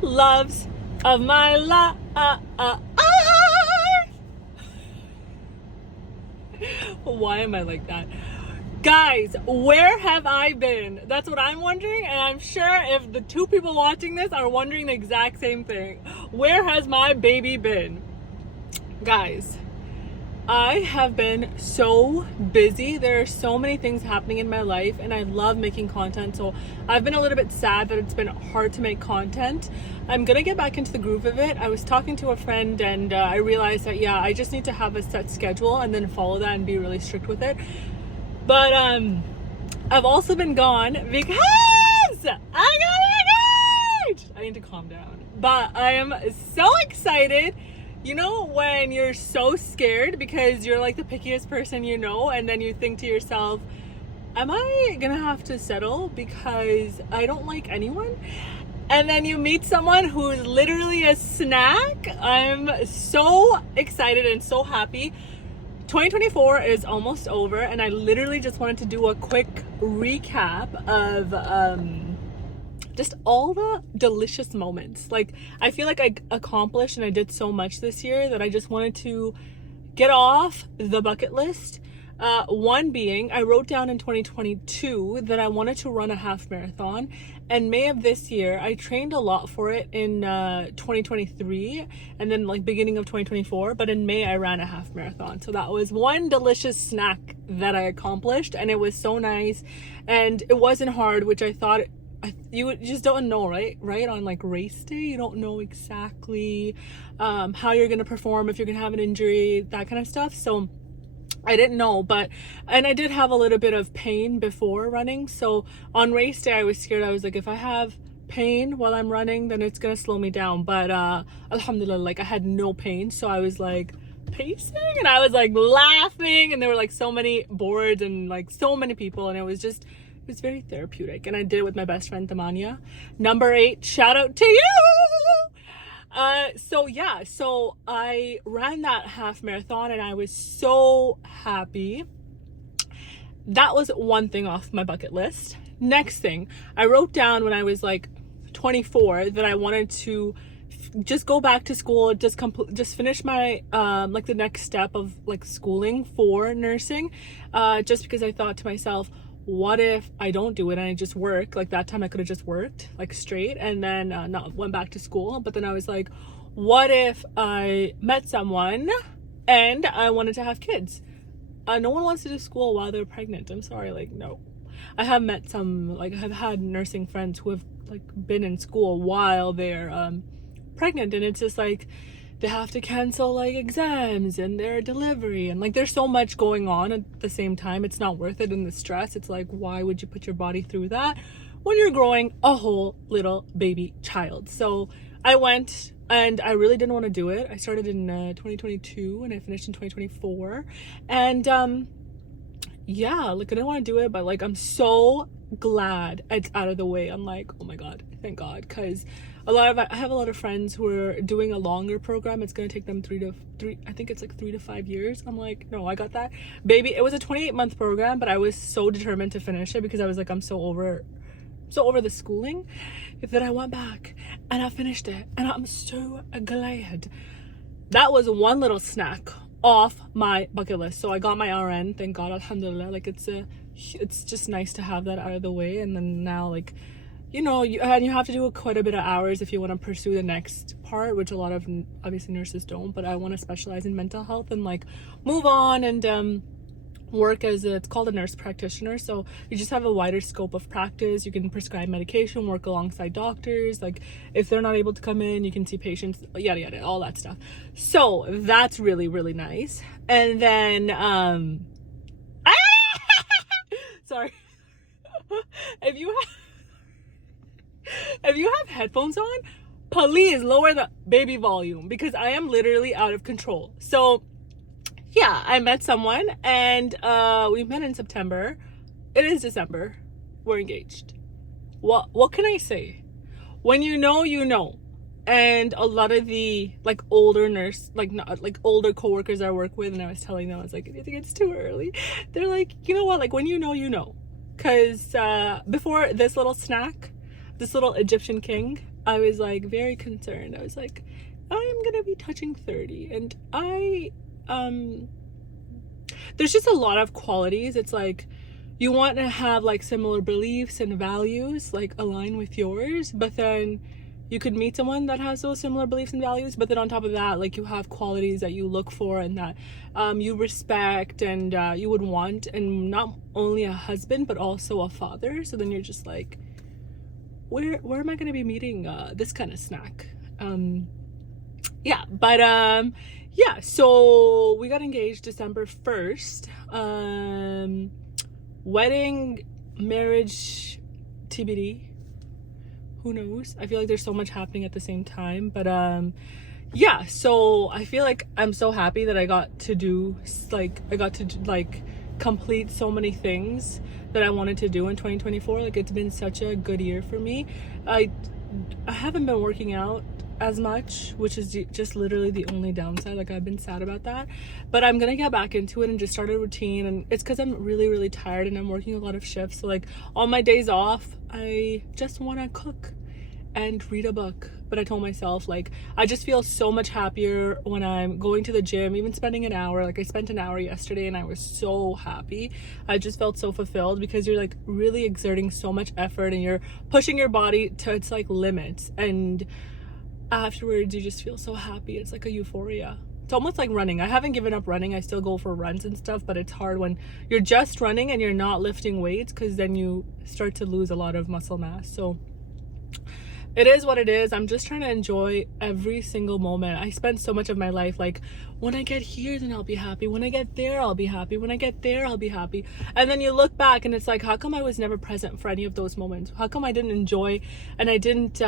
Loves of my life. Why am I like that? Guys, where have I been? That's what I'm wondering, and I'm sure if the two people watching this are wondering the exact same thing. Where has my baby been? Guys, I have been so busy. There are so many things happening in my life, and I love making content. So I've been a little bit sad that it's been hard to make content. I'm gonna get back into the groove of it. I was talking to a friend, and I realized that I just need to have a set schedule and then follow that and be really strict with it. But I've also been gone because I got engaged. I need to calm down. But I am so excited. You know when you're so scared because you're like the pickiest person you know, and then you think to yourself, am I gonna have to settle because I don't like anyone? And then you meet someone who's literally a snack. I'm so excited and so happy. 2024 is almost over, and I literally just wanted to do a quick recap of just all the delicious moments. Like, I feel like I accomplished and I did so much this year that I just wanted to get off the bucket list. One being, I wrote down in 2022 that I wanted to run a half marathon. And May of this year, I trained a lot for it in 2023 and then like beginning of 2024. But in May, I ran a half marathon. So that was one delicious snack that I accomplished. And it was so nice. And it wasn't hard, which I thought you just don't know, right? On like race day, you don't know exactly how you're going to perform, if you're going to have an injury, that kind of stuff. So I didn't know, and I did have a little bit of pain before running. So on race day, I was scared. I was like, if I have pain while I'm running, then it's going to slow me down. But Alhumdulilah, like I had no pain. So I was like pacing and I was like laughing, and there were like so many boards and like so many people. And it was very therapeutic. And I did it with my best friend, Tamania. Number 8, shout out to you. So I ran that half marathon and I was so happy. That was one thing off my bucket list. Next thing, I wrote down when I was like 24 that I wanted to just go back to school, just finish my like the next step of like schooling for nursing, just because I thought to myself, what if I don't do it and I just work? Like that time I could have just worked like straight and then not went back to school. But then I was like, what if I met someone and I wanted to have kids? No one wants to do school while they're pregnant. I'm sorry, like no. I have met some, like I have had nursing friends who have like been in school while they're pregnant, and it's just like they have to cancel like exams and their delivery, and like there's so much going on at the same time. It's not worth it, and the stress, it's like, why would you put your body through that when you're growing a whole little baby child? So I went, and I really didn't want to do it. I started in 2022 and I finished in 2024, and like I didn't want to do it, but like I'm so glad it's out of the way. I'm like, oh my god, thank God, because I have a lot of friends who are doing a longer program. It's going to take them 3 to 5 years. I'm like, no, I got that, baby. It was a 28-month program, but I was so determined to finish it because I was like, I'm so over the schooling that I went back and I finished it, and I'm so glad. That was one little snack off my bucket list. So I got my RN, thank God, alhamdulillah. Like it's just nice to have that out of the way. And then now, like, you know, you have to do quite a bit of hours if you want to pursue the next part, which a lot of obviously nurses don't. But I want to specialize in mental health and like move on and work as it's called a nurse practitioner. So you just have a wider scope of practice. You can prescribe medication, work alongside doctors. Like if they're not able to come in, you can see patients, yada yada, all that stuff. So that's really, really nice. And then sorry. if you have headphones on, please lower the baby volume because I am literally out of control. So yeah, I met someone, and we met in September. It is December. We're engaged. What can I say? When you know, you know. And a lot of the like older older coworkers I work with, and I was telling them, I was like, I think it's too early. They're like, you know what? Like when you know, you know. Because before this little snack, this little Egyptian king, I was like very concerned. I was like, I am gonna be touching 30, and there's just a lot of qualities. It's like you want to have like similar beliefs and values like align with yours, but then you could meet someone that has those similar beliefs and values, but then on top of that, like you have qualities that you look for and that you respect and you would want, and not only a husband but also a father. So then you're just like, where am I going to be meeting this kind of snack? Yeah, so we got engaged December 1st. Wedding, marriage, TBD. Who knows? I feel like there's so much happening at the same time, but so I feel like I'm so happy that I got to complete so many things that I wanted to do in 2024. Like, it's been such a good year for me. I haven't been working out as much, which is just literally the only downside. Like, I've been sad about that, but I'm gonna get back into it and just start a routine. And it's because I'm really, really tired and I'm working a lot of shifts. So like on my days off, I just want to cook and read a book. But I told myself, like, I just feel so much happier when I'm going to the gym, even spending an hour. Like, I spent an hour yesterday and I was so happy. I just felt so fulfilled because you're like really exerting so much effort and you're pushing your body to its like limits, and afterwards you just feel so happy. It's like a euphoria. It's almost like running. I haven't given up running. I still go for runs and stuff, but it's hard when you're just running and you're not lifting weights, because then you start to lose a lot of muscle mass. So it is what it is. I'm just trying to enjoy every single moment. I spend so much of my life like, when I get here, then I'll be happy. When I get there, I'll be happy. When I get there, I'll be happy. And then you look back and it's like, how come I was never present for any of those moments? How come I didn't enjoy and I didn't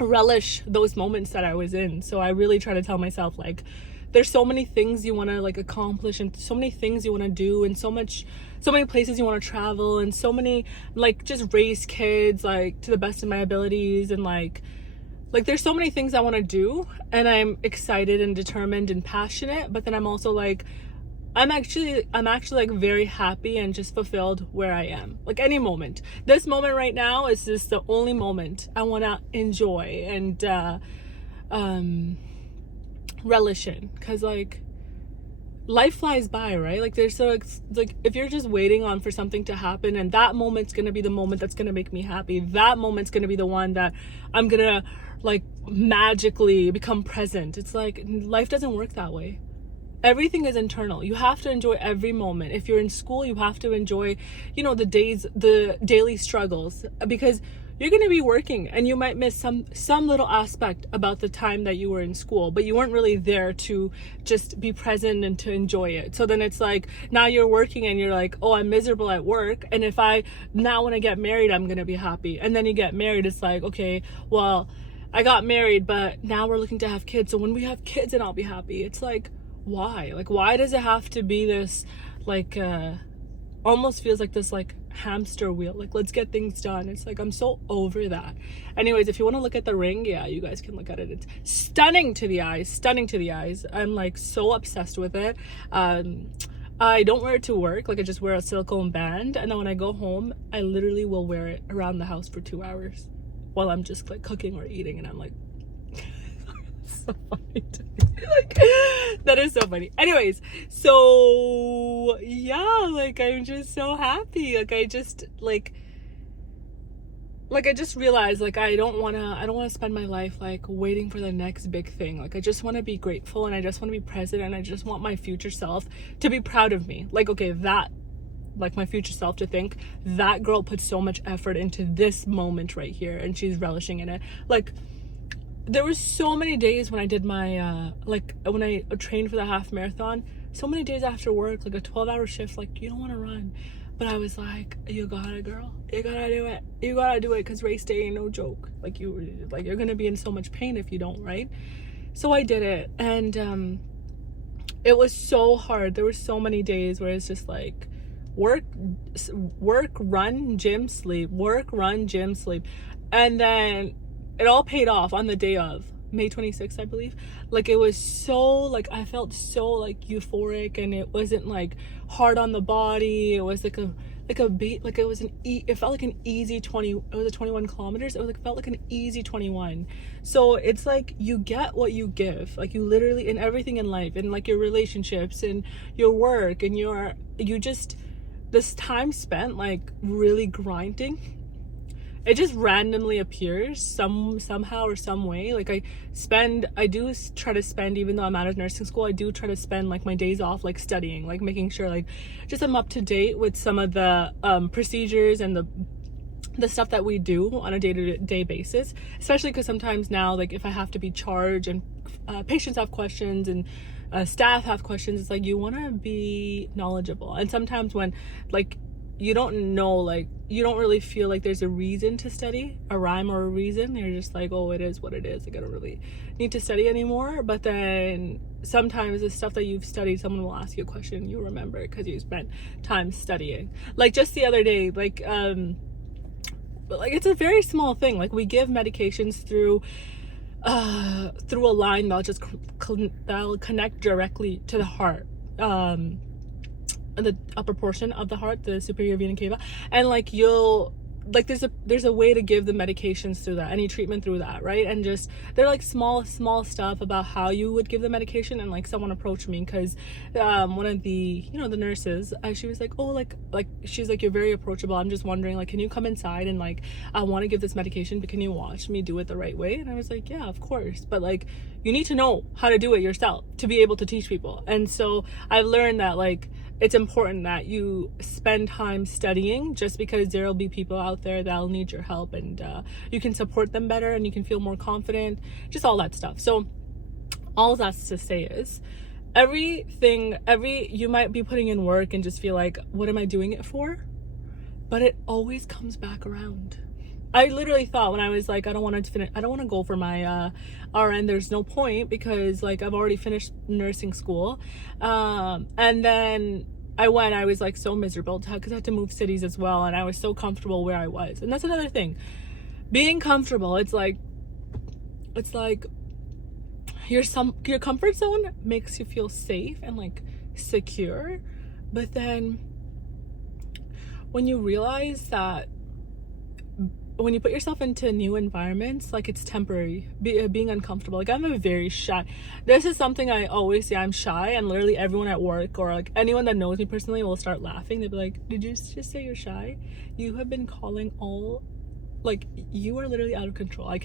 relish those moments that I was in? So I really try to tell myself, like, there's so many things you want to like accomplish and so many things you want to do and so many places you want to travel and so many, like, just raise kids like to the best of my abilities, and like there's so many things I want to do, and I'm excited and determined and passionate, but then I'm also like, I'm actually like very happy and just fulfilled where I am. Like, any moment, this moment right now is just the only moment I want to enjoy and relish in, because like life flies by, right? Like, there's so like if you're just waiting on for something to happen, and that moment's gonna be the moment that's gonna make me happy, that moment's gonna be the one that I'm gonna like magically become present. It's like, life doesn't work that way. Everything is internal. You have to enjoy every moment. If you're in school, you have to enjoy, the daily struggles, because you're going to be working and you might miss some little aspect about the time that you were in school, but you weren't really there to just be present and to enjoy it. So then it's like, now you're working and you're like, oh, I'm miserable at work, and when I get married, I'm going to be happy. And then you get married, it's like, okay, well, I got married, but now we're looking to have kids, so when we have kids, then I'll be happy. It's like, why? Like, why does it have to be this, like, almost feels like this, like, hamster wheel? Like, let's get things done. It's like, I'm so over that. Anyways, if you want to look at the ring, yeah, you guys can look at it. It's stunning to the eyes. I'm like so obsessed with it. I don't wear it to work. Like, I just wear a silicone band, and then when I go home, I literally will wear it around the house for 2 hours while I'm just like cooking or eating, and I'm like, so funny to me. Like, that is so funny. Anyways, so yeah, like, I'm just so happy. Like, I just realized, like, I don't want to spend my life like waiting for the next big thing. Like, I just want to be grateful, and I just want to be present, and I just want my future self to be proud of me. Like, okay, like my future self to think that girl put so much effort into this moment right here, and she's relishing in it. Like, there were so many days when I did my when I trained for the half marathon, so many days after work, like a 12-hour shift, like, you don't want to run, but I was like, you got it, girl, you gotta do it, because race day ain't no joke. Like, you're gonna be in so much pain if you don't, right? So I did it, and it was so hard. There were so many days where it's just like work, run, gym, sleep, work, run, gym, sleep, and then it all paid off on the day of May 26th, I believe. Like, it was so, like, I felt so like euphoric, and it wasn't like hard on the body. It was like like it was it felt like an easy 20, it was a 21 kilometers. It was like, felt like an easy 21. So it's like, you get what you give, like you literally, in everything in life, in like your relationships and your work and this time spent like really grinding, it just randomly appears somehow or some way. Like I do try to spend, even though I'm out of nursing school, I do try to spend like my days off like studying, like making sure like just I'm up to date with some of the procedures and the stuff that we do on a day-to-day basis, especially because sometimes now, like if I have to be charged and patients have questions and staff have questions, it's like you want to be knowledgeable. And sometimes when like you don't know, like you don't really feel like there's a reason to study, a rhyme or a reason, you're just like, oh, it is what it is, like I don't really need to study anymore. But then sometimes the stuff that you've studied, someone will ask you a question and you remember because you spent time studying. Like just the other day, like but like it's a very small thing, like we give medications through a line that'll connect directly to the heart, the upper portion of the heart, the superior vena cava, and like there's a way to give the medications through that, any treatment through that, right? And just they're like small stuff about how you would give the medication. And like someone approached me because one of the the nurses, she was like, oh, like she's like, you're very approachable, I'm just wondering, like, can you come inside and like I want to give this medication, but can you watch me do it the right way? And I was like, yeah, of course, but like you need to know how to do it yourself to be able to teach people. And so I've learned that like it's important that you spend time studying, just because there'll be people out there that'll need your help, and you can support them better and you can feel more confident, just all that stuff. So all that's to say is you might be putting in work and just feel like, what am I doing it for? But it always comes back around. I literally thought when I was like, I don't want to go for my RN, there's no point, because like I've already finished nursing school, and then I was like so miserable because I had to move cities as well, and I was so comfortable where I was. And that's another thing, being comfortable, it's like your comfort zone makes you feel safe and like secure, but then when you realize that when you put yourself into new environments, like it's temporary, being uncomfortable. Like I'm a very shy, this is something I always say, I'm shy, and literally everyone at work or like anyone that knows me personally will start laughing. They'll be like, did you just say you're shy? You have been calling like you are literally out of control. I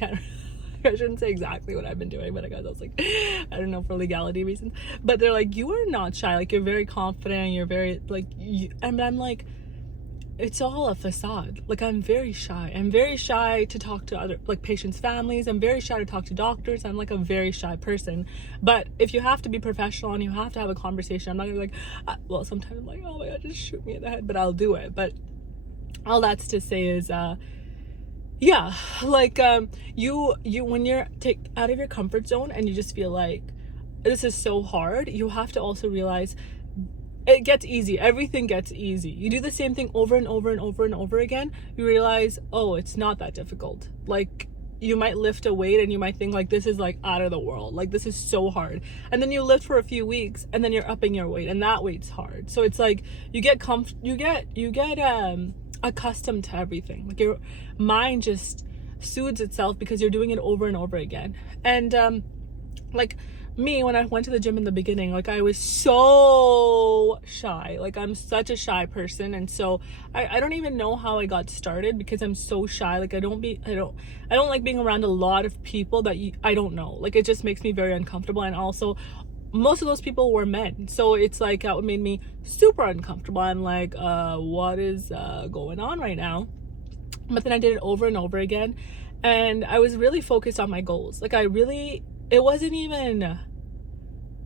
shouldn't say exactly what I've been doing, but I was like, I don't know, for legality reasons, but they're like, you are not shy, like you're very confident, you're very like and I'm like, it's all a facade. Like I'm very shy to talk to other like patients' families. I'm very shy to talk to doctors. I'm like a very shy person. But if you have to be professional and you have to have a conversation, I'm not gonna be like, well, sometimes I'm like, oh my god, just shoot me in the head, but I'll do it. But all that's to say is yeah, like you when you're out of your comfort zone and you just feel like this is so hard, you have to also realize it gets easy. Everything gets easy. You do the same thing over and over and over and over again, you realize, oh, it's not that difficult. Like you might lift a weight and you might think like, this is like out of the world, like this is so hard, and then you lift for a few weeks and then you're upping your weight and that weight's hard. So it's like you get accustomed to everything. Like your mind just soothes itself because you're doing it over and over again. And like me, when I went to the gym in the beginning, like I was so shy. Like I'm such a shy person, and so I don't even know how I got started because I'm so shy. Like I don't like being around a lot of people that I don't know. Like it just makes me very uncomfortable, and also most of those people were men, so it's like that made me super uncomfortable. I'm like, what is going on right now? But then I did it over and over again, and I was really focused on my goals. Like it wasn't even,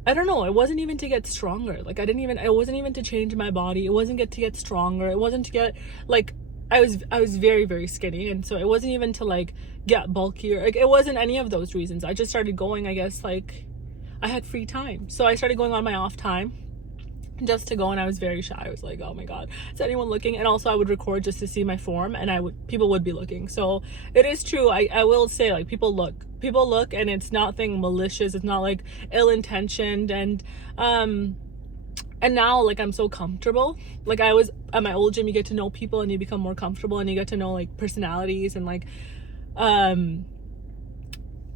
I don't know, it wasn't even to get stronger. Like it wasn't even to change my body. It wasn't to get stronger. It wasn't to get like, I was very, very skinny, and so it wasn't even to like get bulkier. Like it wasn't any of those reasons. I just started going, I guess, like I had free time, so I started going on my off time just to go, and I was very shy. I was like, oh my god, is anyone looking? And also I would record just to see my form, and people would be looking. So it is true, I will say, like people look, and it's nothing malicious, it's not like ill-intentioned. And And now, like, I'm so comfortable. Like, I was at my old gym, you get to know people and you become more comfortable and you get to know, like, personalities and, like,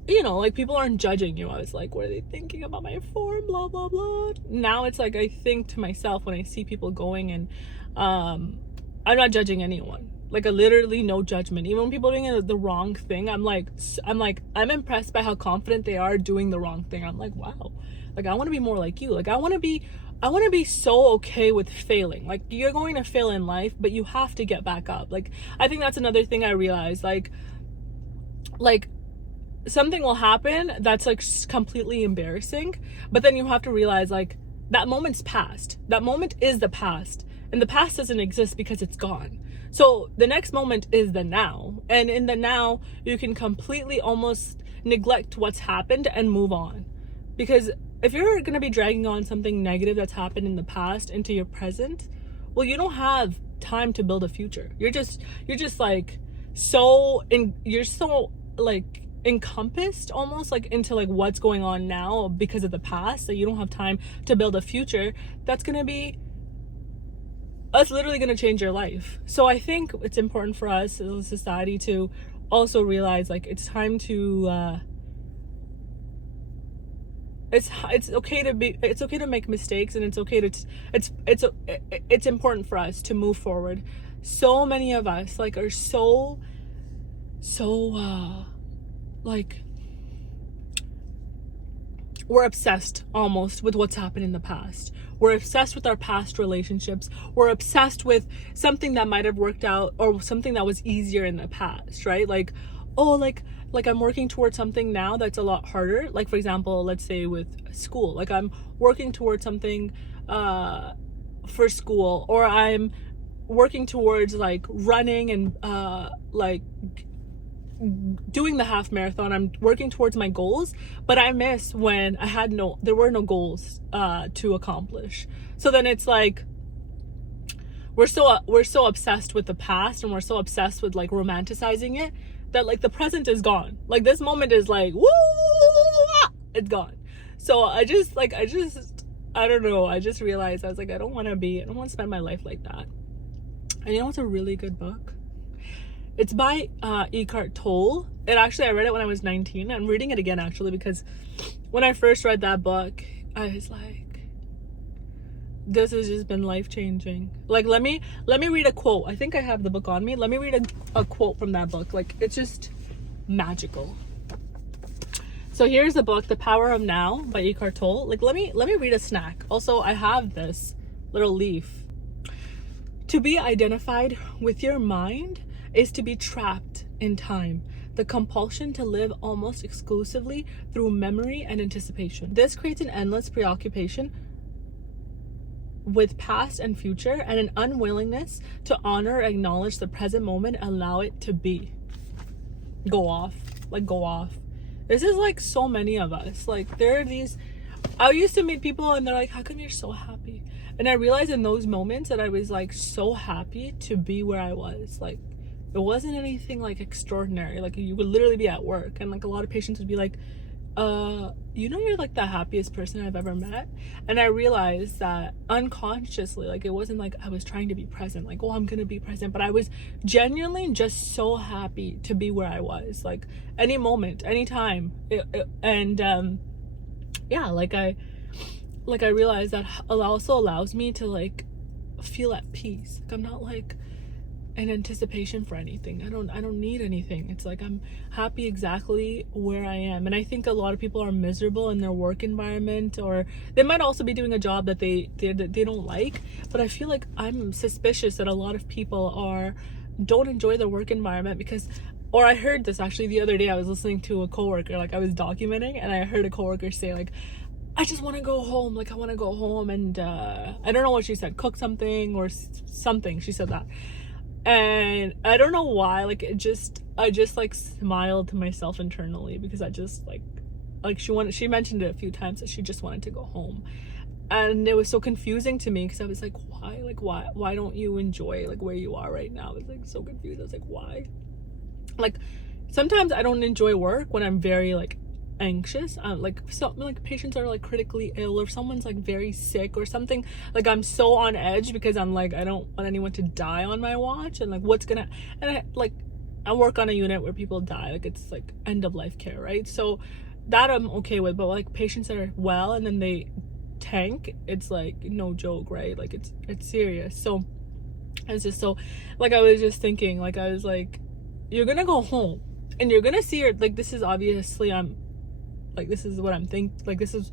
you know, like, people aren't judging you. I was like, what are they thinking about my form, blah blah blah. Now it's like I think to myself when I see people going, and I'm not judging anyone. Like, I literally no judgment. Even when people are doing the wrong thing, I'm impressed by how confident they are doing the wrong thing. I'm like, wow, like, I want to be more like you. Like, I want to be so okay with failing. Like, you're going to fail in life, but you have to get back up. Like, I think that's another thing I realized. Like something will happen that's like completely embarrassing, but then you have to realize, like, that moment's past. That moment is the past, and the past doesn't exist because it's gone. So the next moment is the now, and in the now you can completely almost neglect what's happened and move on. Because if you're going to be dragging on something negative that's happened in the past into your present, well, you don't have time to build a future. You're just like you're so like encompassed almost like into like what's going on now because of the past, that you don't have time to build a future that's literally going to change your life. So I think it's important for us as a society to also realize, like, it's time to it's okay to make mistakes, and it's important for us to move forward. So many of us, like, are so like, we're obsessed almost with what's happened in the past. We're obsessed with our past relationships. We're obsessed with something that might have worked out or something that was easier in the past, right? Like, oh, like I'm working towards something now that's a lot harder. Like, for example, let's say with school, like, I'm working towards something for school, or I'm working towards like running and like doing the half marathon. I'm working towards my goals, but I miss when there were no goals to accomplish. So then it's like we're so obsessed with the past, and we're so obsessed with like romanticizing it, that like the present is gone. Like, this moment is like, woo, it's gone. So I don't know, I just realized, I was like, I don't want to spend my life like that. And you know what's a really good book? It's by Eckhart Tolle. I read it when I was 19. I'm reading it again, actually, because when I first read that book, I was like, this has just been life-changing. Like, let me read a quote. I think I have the book on me. Let me read a quote from that book. Like, it's just magical. So here's the book, The Power of Now by Eckhart Tolle. Like, let me read a snack. Also, I have this little leaf. To be identified with your mind is to be trapped in time, the compulsion to live almost exclusively through memory and anticipation. This creates an endless preoccupation with past and future, and an unwillingness to honor or acknowledge the present moment and allow it to be. Go off. This is like so many of us. Like, there are these, I used to meet people and they're like, how come you're so happy? And I realized in those moments that I was like so happy to be where I was. Like, it wasn't anything like extraordinary. Like, you would literally be at work and like a lot of patients would be like, you know, you're like the happiest person I've ever met. And I realized that unconsciously, like, it wasn't like I was trying to be present, like, oh, I'm gonna be present, but I was genuinely just so happy to be where I was, like, any moment, any time. Yeah, like I realized that also allows me to like feel at peace. Like, I'm not like in anticipation for anything. I don't need anything. It's like I'm happy exactly where I am. And I think a lot of people are miserable in their work environment, or they might also be doing a job that they don't like, but I feel like I'm suspicious that a lot of people don't enjoy their work environment because, or I heard this actually the other day. I was listening to a coworker, like I was documenting, and I heard a coworker say like, I just want to go home. Like, I want to go home and I don't know what she said, cook something or something. She said that. And I don't know why, like, I just like smiled to myself internally, because I just like she mentioned it a few times that she just wanted to go home. And it was so confusing to me because I was like, why don't you enjoy like where you are right now? I was like so confused. I was like, why? Like, sometimes I don't enjoy work when I'm very like anxious, like patients are like critically ill, or someone's like very sick or something, like I'm so on edge because I'm like, I don't want anyone to die on my watch, and like what's gonna, and I work on a unit where people die, like it's like end of life care, right? So that I'm okay with, but like patients that are well and then they tank, it's like no joke, right? Like it's serious. So it's just so, like I was just thinking, like I was like, you're gonna go home and you're gonna see her, like this is obviously, I'm like, this is what I'm like this is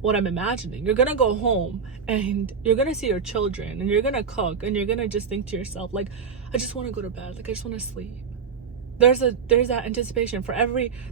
what I'm imagining. You're gonna go home and you're gonna see your children and you're gonna cook and you're gonna just think to yourself, like, I just want to go to bed, like I just want to sleep. There's that anticipation for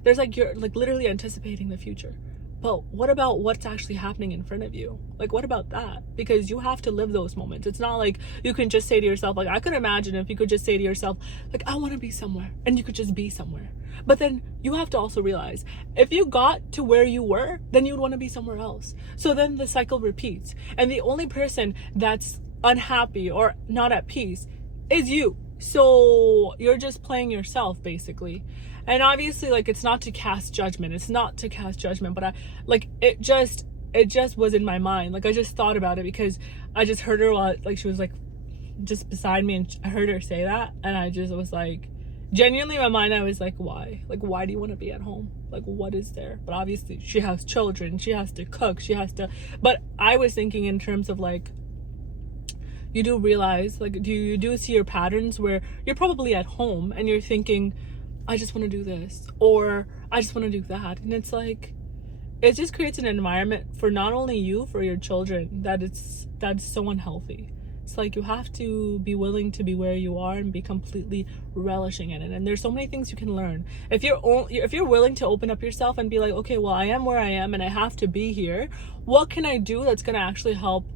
there's like, you're like literally anticipating the future. But what about what's actually happening in front of you? Like, what about that? Because you have to live those moments. It's not like you can just say to yourself, like, I could imagine if you could just say to yourself, like, I want to be somewhere, and you could just be somewhere. But then you have to also realize, if you got to where you were, then you'd want to be somewhere else. So then the cycle repeats. And the only person that's unhappy or not at peace is you. So you're just playing yourself, basically. And obviously, like, it's not to cast judgment, but I, like, it just was in my mind. Like, I just thought about it because I just heard her while, like, she was like just beside me, and I heard her say that, and I just was like, genuinely in my mind, I was like, why do you want to be at home? Like, what is there? But obviously she has children, she has to cook, but I was thinking in terms of like, you do realize, like, you do see your patterns where you're probably at home and you're thinking, I just want to do this, or I just want to do that. And it's like, it just creates an environment for not only you, for your children, that's so unhealthy. It's like, you have to be willing to be where you are and be completely relishing in it. And there's so many things you can learn. If you're willing to open up yourself and be like, okay, well, I am where I am and I have to be here. What can I do that's going to actually help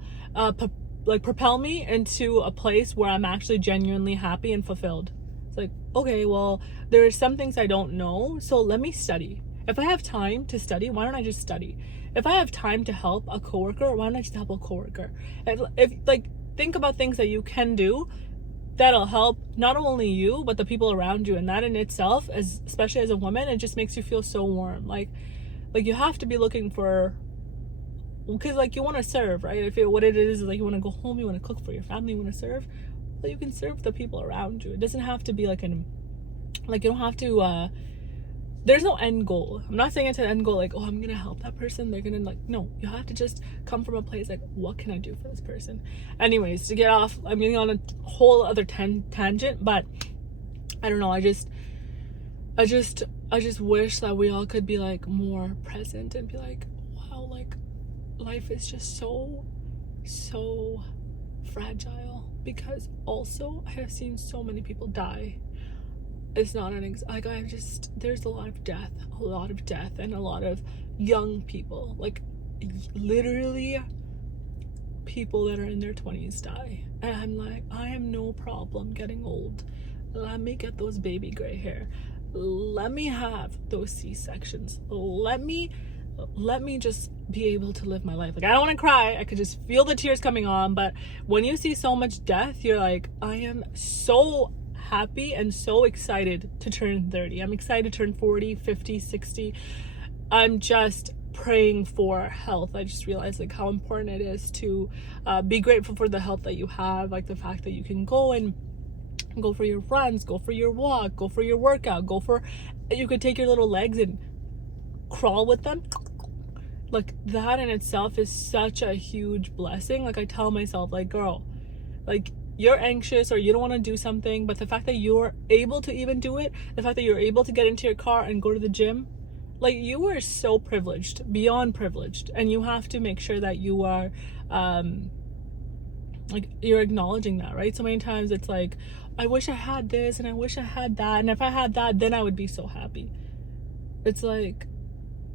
propel me into a place where I'm actually genuinely happy and fulfilled? Like, okay, well, there are some things I don't know, so let me study. If I have time to study, why don't I just study? If I have time to help a coworker, why don't I just help a coworker? If like, think about things that you can do that'll help not only you, but the people around you. And that in itself, especially as a woman, it just makes you feel so warm. Like you have to be looking for, because like, you want to serve, right? What it is like, you want to go home, you want to cook for your family, you want to serve. But you can serve the people around you. It doesn't have to be like you don't have to, there's no end goal. I'm not saying it's an end goal, like, oh, I'm gonna help that person, they're gonna, like, no, you have to just come from a place like, what can I do for this person? Anyways, to get off, I'm getting on a whole other tangent, but I don't know, I just wish that we all could be like more present and be like, wow, like, life is just so fragile. Because also, I have seen so many people die. It's not there's a lot of death, and a lot of young people, like, literally people that are in their 20s die. And I'm like, I have no problem getting old. Let me get those baby gray hair. Let me have those C-sections. Let me just be able to live my life. Like, I don't want to cry. I could just feel the tears coming on. But when you see so much death, you're like, I am so happy and so excited to turn 30. I'm excited to turn 40, 50, 60. I'm just praying for health. I just realized, like, how important it is to be grateful for the health that you have. Like, the fact that you can go for your runs, go for your walk, go for your workout, you could take your little legs and crawl with them. Like, that in itself is such a huge blessing. Like, I tell myself, like, girl, like, you're anxious or you don't want to do something, but the fact that you're able to even do it, the fact that you're able to get into your car and go to the gym, like, you are so privileged, beyond privileged. And you have to make sure that you are like, you're acknowledging that, right? So many times it's like, I wish I had this and I wish I had that, and if I had that, then I would be so happy. It's like,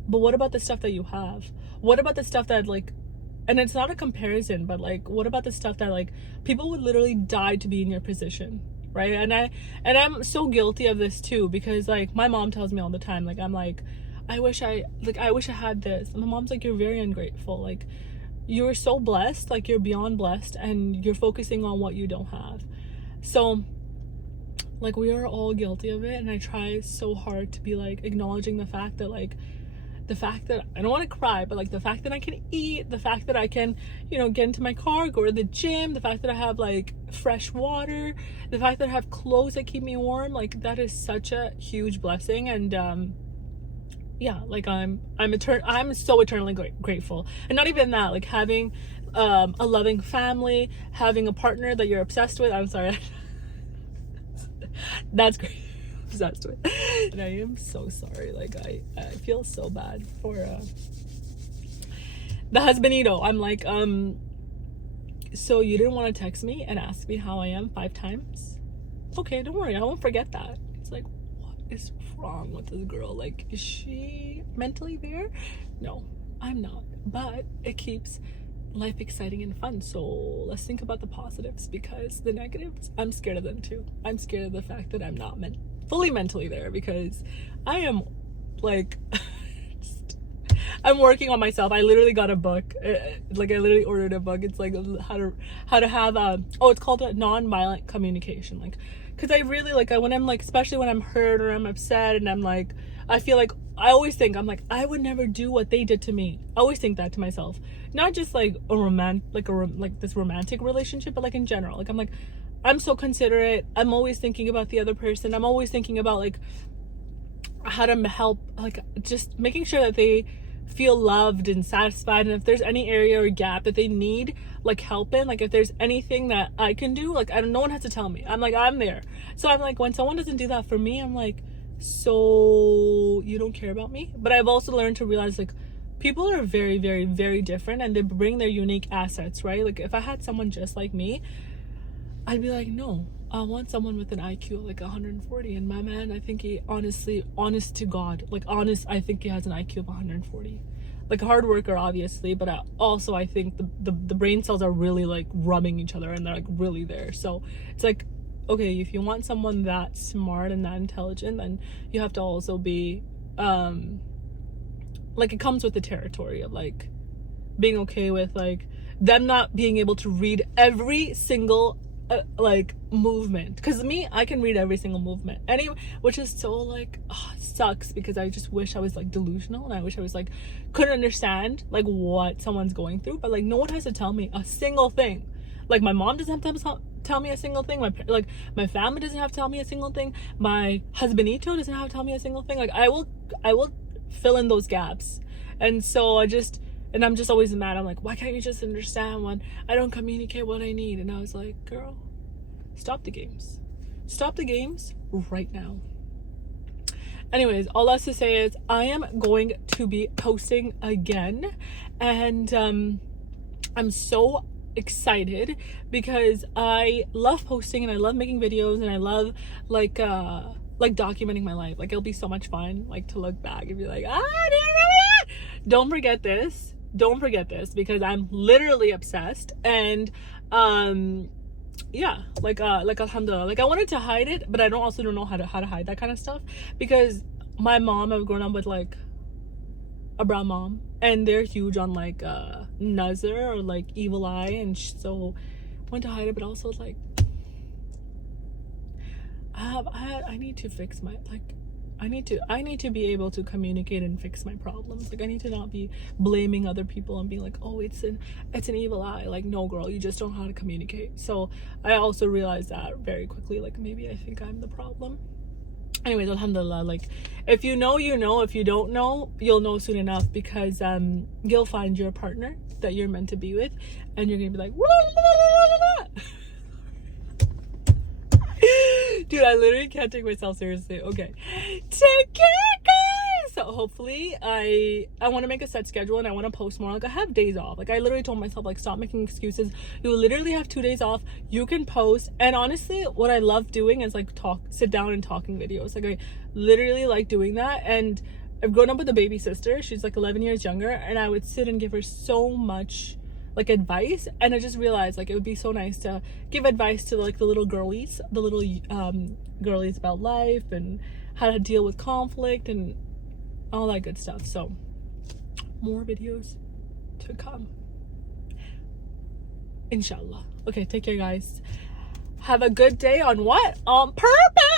but what about the stuff that you have? What about the stuff that, like, and it's not a comparison, but like, what about the stuff that, like, people would literally die to be in your position, right? And I'm so guilty of this too, because, like, my mom tells me all the time, like, I'm like, I wish I had this. And my mom's like, you're very ungrateful. Like, you're so blessed, like, you're beyond blessed, and you're focusing on what you don't have. So Like, we are all guilty of it, and I try so hard to be like acknowledging the fact that like the fact that I don't want to cry, but like the fact that I can eat, the fact that I can, you know, get into my car, go to the gym, the fact that I have like fresh water, the fact that I have clothes that keep me warm, like that is such a huge blessing. And yeah, like I'm so eternally grateful. And not even that, like having a loving family, having a partner that you're obsessed with. I'm sorry. That's great. Obsessed with. And I am so sorry. Like I feel so bad for the husbandito. I'm like, so you didn't want to text me and ask me how I am 5 times? Okay, don't worry, I won't forget that. It's like, what is wrong with this girl? Like, is she mentally there? No, I'm not. But it keeps life exciting and fun. So let's think about the positives, because the negatives, I'm scared of them too. I'm scared of the fact that I'm not fully mentally there, because I am like I'm working on myself. I literally got a book, like I literally ordered a book. It's like how to have it's called a non-violent communication, like because I really like when I'm like, especially when I'm hurt or I'm upset and I'm like, I feel like I always think, I'm like, I would never do what they did to me. I always think that to myself, not just like like this romantic relationship, but like in general. Like I'm so considerate. I'm always thinking about the other person. I'm always thinking about like how to help, like just making sure that they feel loved and satisfied, and if there's any area or gap that they need like help in, like if there's anything that I can do, like no one has to tell me. I'm like, I'm there. So I'm like, when someone doesn't do that for me, I'm like, so you don't care about me? But I've also learned to realize like people are very, very, very different, and they bring their unique assets, right? Like if I had someone just like me, I'd be like, no, I want someone with an IQ like 140. And my man, I think he honestly, honest to God, like honest, I think he has an IQ of 140. Like a hard worker, obviously, but also I think the brain cells are really like rubbing each other, and they're like really there. So it's like, okay, if you want someone that smart and that intelligent, then you have to also be like, it comes with the territory of like being okay with like them not being able to read every single like movement, because me, I can read every single movement which is so like sucks, because I just wish I was like delusional, and I wish I was like couldn't understand like what someone's going through. But like no one has to tell me a single thing. Like my mom doesn't have to tell me a single thing. My family doesn't have to tell me a single thing. My husbandito doesn't have to tell me a single thing. Like I will fill in those gaps. And so I'm just always mad. I'm like, why can't you just understand when I don't communicate what I need? And I was like, girl, stop the games. Stop the games right now. Anyways, all that's to say is I am going to be posting again. And I'm so excited because I love posting and I love making videos, and I love like documenting my life. Like it'll be so much fun like to look back and be like, don't forget this, because I'm literally obsessed. And yeah, like alhamdulillah, like I wanted to hide it, but I don't know how to hide that kind of stuff, because my mom, I've grown up with like a brown mom, and they're huge on like nazar or like evil eye, and so I wanted to hide it, but also like I need to fix my like I need to be able to communicate and fix my problems. Like I need to not be blaming other people and being like, oh, it's an evil eye. Like, no, girl, you just don't know how to communicate. So I also realized that very quickly, like maybe I think I'm the problem. Anyways, alhamdulillah, like if you know, you know. If you don't know, you'll know soon enough, because you'll find your partner that you're meant to be with, and you're gonna be like dude, I literally can't take myself seriously. Okay, take care, guys. So hopefully I want to make a set schedule, and I want to post more. Like I have days off. Like I literally told myself, like, stop making excuses. You literally have 2 days off. You can post. And honestly, what I love doing is like sit down and talking videos. Like I literally like doing that. And I've grown up with a baby sister. She's like 11 years younger, and I would sit and give her so much like advice, and I just realized like it would be so nice to give advice to like the little girlies about life and how to deal with conflict and all that good stuff. So more videos to come, inshallah. Okay, take care, guys. Have a good day on purpose.